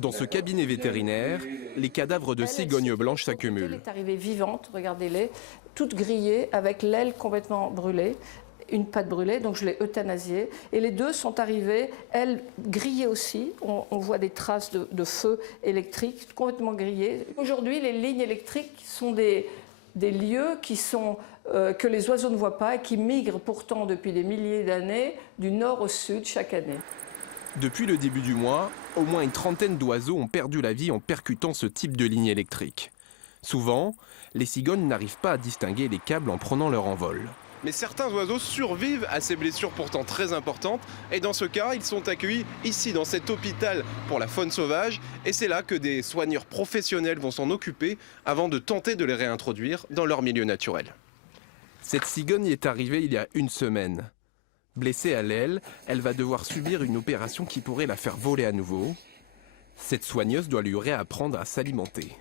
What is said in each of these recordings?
Dans ce cabinet vétérinaire, les cadavres de cigognes blanches s'accumulent. Elle est arrivée vivante, regardez-les, toute grillée, avec l'aile complètement brûlée, une patte brûlée, donc je l'ai euthanasiée. Et les deux sont arrivées, elles grillées aussi. On voit des traces de feu électrique, complètement grillées. Aujourd'hui, les lignes électriques sont des lieux qui sont, que les oiseaux ne voient pas et qui migrent pourtant depuis des milliers d'années du nord au sud chaque année. Depuis le début du mois, au moins une trentaine d'oiseaux ont perdu la vie en percutant ce type de ligne électrique. Souvent, les cigognes n'arrivent pas à distinguer les câbles en prenant leur envol. Mais certains oiseaux survivent à ces blessures pourtant très importantes. Et dans ce cas, ils sont accueillis ici dans cet hôpital pour la faune sauvage. Et c'est là que des soigneurs professionnels vont s'en occuper avant de tenter de les réintroduire dans leur milieu naturel. Cette cigogne est arrivée il y a une semaine. Blessée à l'aile, elle va devoir subir une opération qui pourrait la faire voler à nouveau. Cette soigneuse doit lui réapprendre à s'alimenter.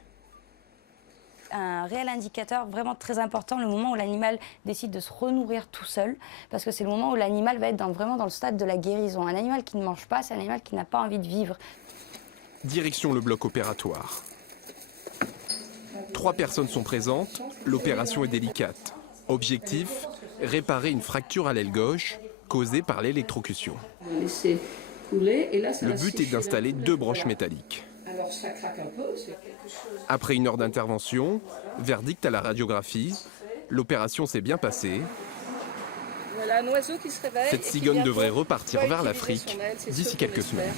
Un réel indicateur vraiment très important, le moment où l'animal décide de se renourrir tout seul, parce que c'est le moment où l'animal va être vraiment dans le stade de la guérison. Un animal qui ne mange pas, c'est un animal qui n'a pas envie de vivre. Direction le bloc opératoire. 3 personnes sont présentes, l'opération est délicate. Objectif, réparer une fracture à l'aile gauche causée par l'électrocution. Le but est d'installer 2 broches métalliques. Après 1 heure d'intervention, verdict à la radiographie, l'opération s'est bien passée. Voilà un oiseau qui se réveille. Cette cigogne devrait repartir vers l'Afrique d'ici quelques semaines.